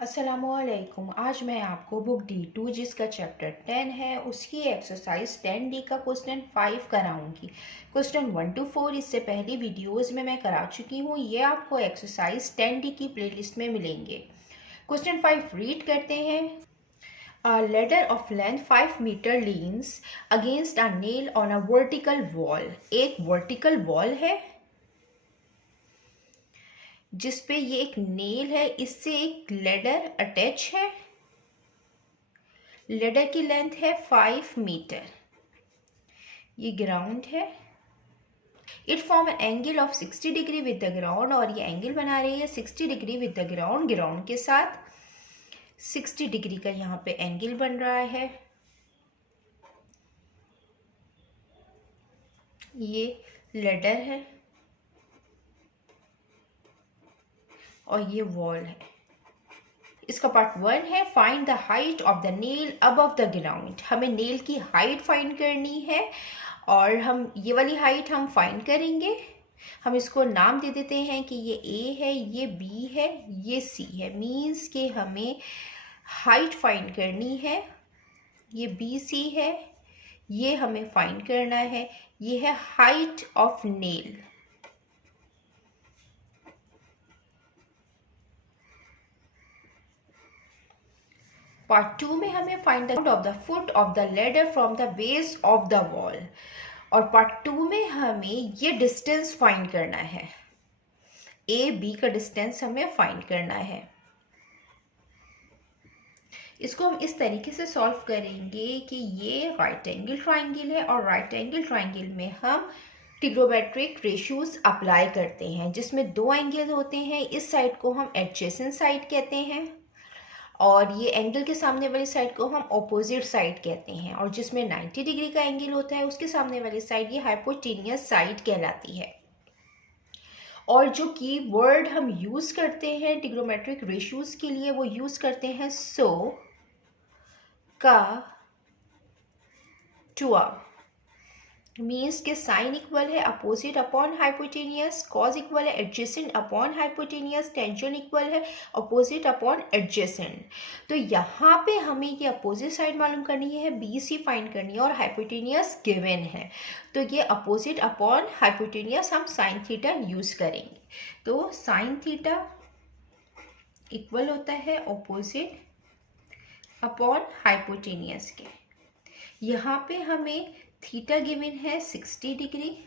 अस्सलामुअलैकुम। आज मैं आपको बुक D2 जिसका चैप्टर 10 है उसकी एक्सरसाइज 10D का क्वेश्चन 5 कराऊंगी। क्वेश्चन 1 to 4 इससे पहली वीडियोस में मैं करा चुकी हूँ। ये आपको एक्सरसाइज 10D की प्लेलिस्ट में मिलेंगे। क्वेश्चन 5 रीड करते हैं। A ladder of length 5 meter leans against a nail on a vertical wall। एक वर्टिकल वॉल है जिसपे ये एक नेल है, इससे एक लेडर अटैच है। लेडर की लेंथ है 5 मीटर। ये ग्राउंड है। It form an angle of 60 degree with the ground, और ये एंगल बना रही है 60 degree with the ground. Ground के साथ 60 डिग्री का यहाँ पे एंगल बन रहा है। ये लेडर है और ये वॉल है। इसका पार्ट 1 है find the height of the nail above the ground. हमें नेल की हाइट फाइंड करनी है और हम ये वाली हाइट हम फाइंड करेंगे। हम इसको नाम दे देते हैं कि ये A है, ये B है, ये C है। मीन्स कि हमें हाइट फाइंड करनी है। ये BC है, ये हमें फाइंड करना है। ये है हाइट ऑफ नेल। पार्ट 2 में हमें find the of the foot of the ladder from the base of the wall, और पार्ट 2 में हमें ये डिस्टेंस फाइंड करना है। AB का डिस्टेंस हमें फाइंड करना है। इसको हम इस तरीके से सॉल्व करेंगे कि ये राइट एंगल ट्राइंगल है और राइट एंगल ट्राइंगल में हम ट्रिग्नोमेट्रिक रेशियोज अप्लाई करते हैं, जिसमें दो एंगल होते हैं। इस साइड को हम एडजेसेंट साइड कहते हैं और ये एंगल के सामने वाली साइड को हम ऑपोजिट साइड कहते हैं, और जिसमें 90 डिग्री का एंगल होता है उसके सामने वाली साइड ये हाइपोटेनियस साइड कहलाती है। और जो की वर्ड हम यूज करते हैं ट्रिग्नोमेट्रिक रेशियोज के लिए वो यूज करते हैं सो, का, टुआ। मीन्स के साइन इक्वल है opposite upon hypotenuse, cos equal है adjacent upon hypotenuse, tangent equal है अपोजिट अपॉन एडजेसेंट। तो यहाँ पे हमें ये अपोजिट साइड मालूम करनी है, BC फाइंड करनी है और हाइपोटेनियस गिवन है। तो ये अपोजिट अपॉन हाइपोटेनियस हम साइन थीटा यूज करेंगे। तो साइन थीटा इक्वल होता है अपोजिट अपॉन हाइपोटेनियस के। यहाँ पे हमें थीटा गिवन है 60 डिग्री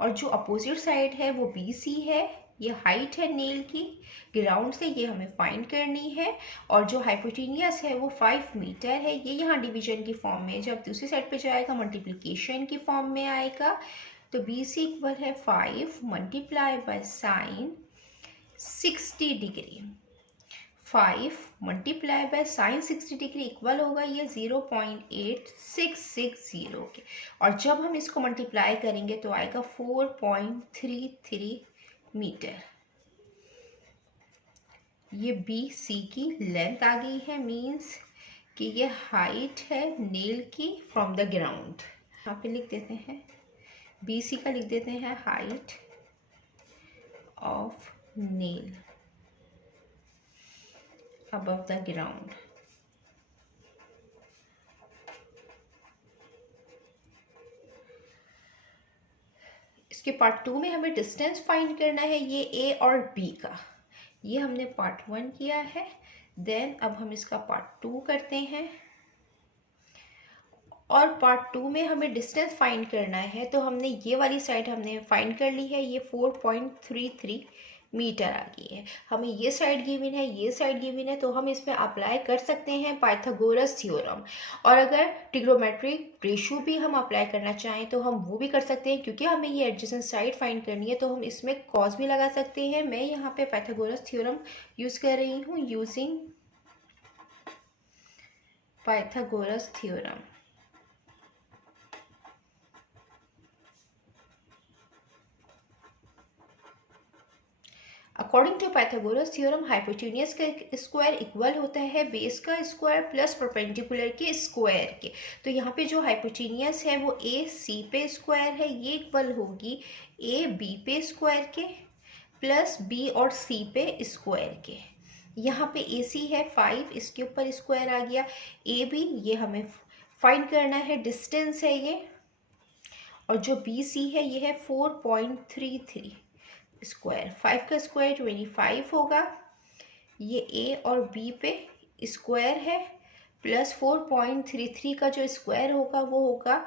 और जो अपोजिट साइड है वो BC है। ये हाइट है नेल की ग्राउंड से, ये हमें फाइंड करनी है। और जो हाइपोटेनियस है वो 5 मीटर है। ये यहाँ डिवीजन की फॉर्म में, जब दूसरी साइड पे जाएगा मल्टीप्लिकेशन की फॉर्म में आएगा। तो BC इक्वल है 5 multiply by sine 60 degree. 5 multiply by sine 60 degree equal होगा ये 0.8660 के, और जब हम इसको मल्टीप्लाई करेंगे तो आएगा 4.33 मीटर। ये BC की लेंथ आ गई है। मीन्स कि ये हाइट है नेल की फ्रॉम द ग्राउंड। यहाँ पे लिख देते हैं BC का, लिख देते हैं height of nail above the ground। इसके पार्ट 2 में हमें डिस्टेंस फाइंड करना है, ये A और B का। ये हमने पार्ट 1 किया है। देन अब हम इसका पार्ट 2 करते हैं, और पार्ट 2 में हमें डिस्टेंस फाइंड करना है। तो हमने ये वाली साइड हमने फाइंड कर ली है, ये 4.33 मीटर आ गई है। हमें ये साइड गिवन है, ये साइड गिवन है, तो हम इसमें अप्लाई कर सकते हैं पाइथागोरस थ्योरम। और अगर ट्रिग्नोमेट्रिक रेशियो भी हम अप्लाई करना चाहें तो हम वो भी कर सकते हैं, क्योंकि हमें ये एडजेसेंट साइड फाइंड करनी है तो हम इसमें कॉस भी लगा सकते हैं। मैं यहाँ पे पाइथागोरस थ्योरम यूज कर रही हूँ, using Pythagoras theorem. According to Pythagoras theorem hypotenuse का स्क्वायर इक्वल होता है बेस का स्क्वायर प्लस परपेंडिकुलर के स्क्वायर के। तो यहाँ पे जो हाइपोटेनियस है वो AC पे स्क्वायर है, ये इक्वल होगी AB पे स्क्वायर के प्लस B और C पे स्क्वायर के। यहाँ पे AC है 5, इसके ऊपर स्क्वायर आ गया। AB ये हमें फाइंड करना है, डिस्टेंस है ये। और जो BC है ये है 4.33 स्क्वायर। 5 का स्क्वायर 25 होगा। ये A और B पे स्क्वायर है, प्लस 4.33 का जो स्क्वायर होगा वो होगा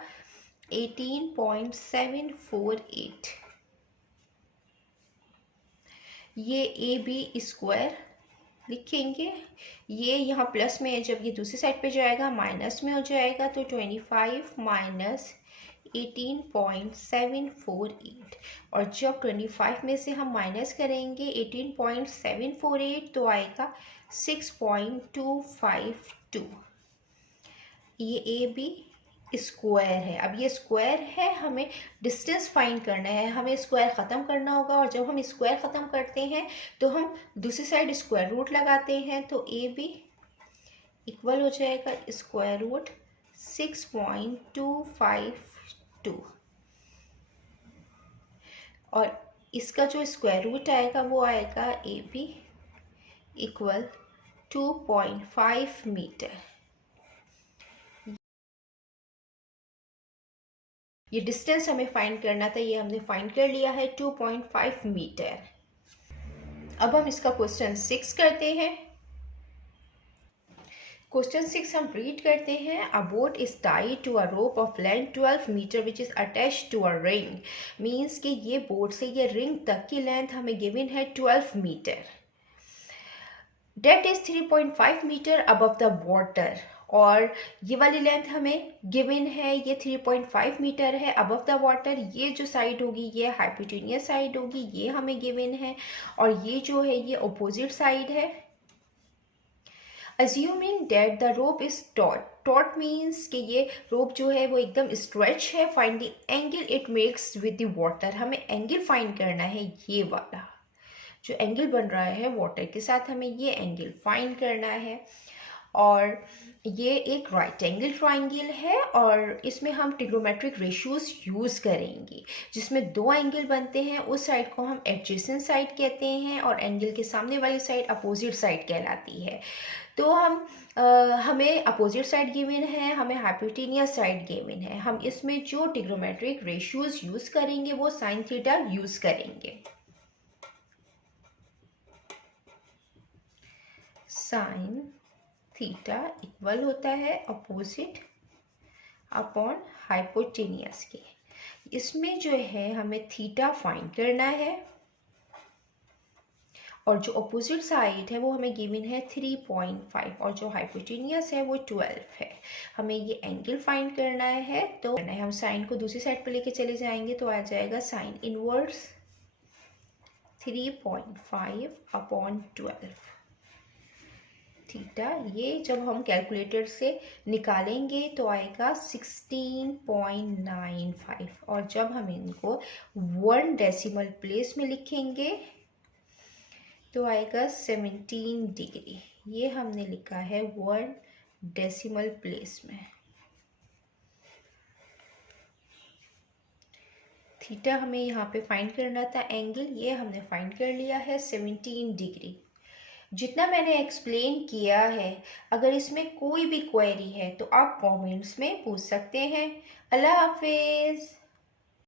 18.748। ये AB स्क्वायर लिखेंगे। ये यहाँ प्लस में है, जब ये दूसरी साइड पे जाएगा माइनस में हो जाएगा, तो 25 माइनस 18.748। और जब 25 में से हम माइनस करेंगे 18.748 तो आएगा 6.252। ये AB स्क्वायर है। अब ये स्क्वायर है, हमें डिस्टेंस फाइंड करना है, हमें स्क्वायर ख़त्म करना होगा। और जब हम स्क्वायर ख़त्म करते हैं तो हम दूसरी साइड स्क्वायर रूट लगाते हैं, तो AB इक्वल हो जाएगा स्क्वायर रूट 6.252। और इसका जो स्क्वायर रूट आएगा वो आएगा AB इक्वल 2.5 मीटर। ये डिस्टेंस हमें फाइंड करना था, ये हमने फाइंड कर लिया है 2.5 मीटर। अब हम इसका क्वेश्चन 6 करते हैं। क्वेश्चन 6 हम रीड करते हैं। A boat is tied to a rope of length 12 metre which is attached to a ring. Means कि ये बोट से ये रिंग तक की लेंथ हमें गिवन है 12 metre. That is 3.5 metre above the water. और ये वाली लेंथ हमें गिवन है, ये 3.5 मीटर है अबव द वाटर। ये जो साइड होगी ये हाइपोटेनियस साइड होगी, ये हमें गिवन है। और ये जो है ये अपोजिट साइड है। Assuming that the rope is taut. Taut means कि ये रोप जो है वो एकदम स्ट्रेच है। Find the angle it makes with the water. हमें एंगल फाइंड करना है, ये वाला जो एंगल बन रहा है वाटर के साथ, हमें ये एंगल फाइंड करना है। और ये एक राइट एंगल ट्राइंगल है और इसमें हम ट्रिग्नोमेट्रिक रेशियोज यूज़ करेंगे। जिसमें दो एंगल बनते हैं, उस साइड को हम एडजेसेंट साइड कहते हैं और एंगल के सामने वाली साइड अपोजिट साइड कहलाती है। तो हमें अपोजिट साइड गिवन है, हमें हाइपोटेनियस साइड गिवन है। हम इसमें जो ट्रिग्नोमेट्रिक रेशियोज यूज़ करेंगे वो साइन थीटा यूज़ करेंगे। साइन थीटा इक्वल होता है अपोजिट अपॉन हाइपोटेनियस के। इसमें जो है हमें थीटा फाइंड करना है और जो अपोजिट साइड है वो हमें गिवन है 3.5 और जो हाइपोटेनियस है वो 12 है। हमें ये एंगल फाइंड करना है, तो हम साइन को दूसरी साइड पर लेके चले जाएंगे तो आ जाएगा साइन इनवर्स 3.5 अपॉन 12 थीटा। ये जब हम कैलकुलेटर से निकालेंगे तो आएगा 16.95 और जब हम इनको 1 डेसिमल प्लेस में लिखेंगे तो आएगा 17 डिग्री। ये हमने लिखा है 1 डेसिमल प्लेस में। थीटा हमें यहाँ पे फाइंड करना था एंगल, ये हमने फाइंड कर लिया है 17 डिग्री। जितना मैंने एक्सप्लेन किया है, अगर इसमें कोई भी क्वेरी है तो आप कमेंट्स में पूछ सकते हैं। अल्लाह हाफिज़।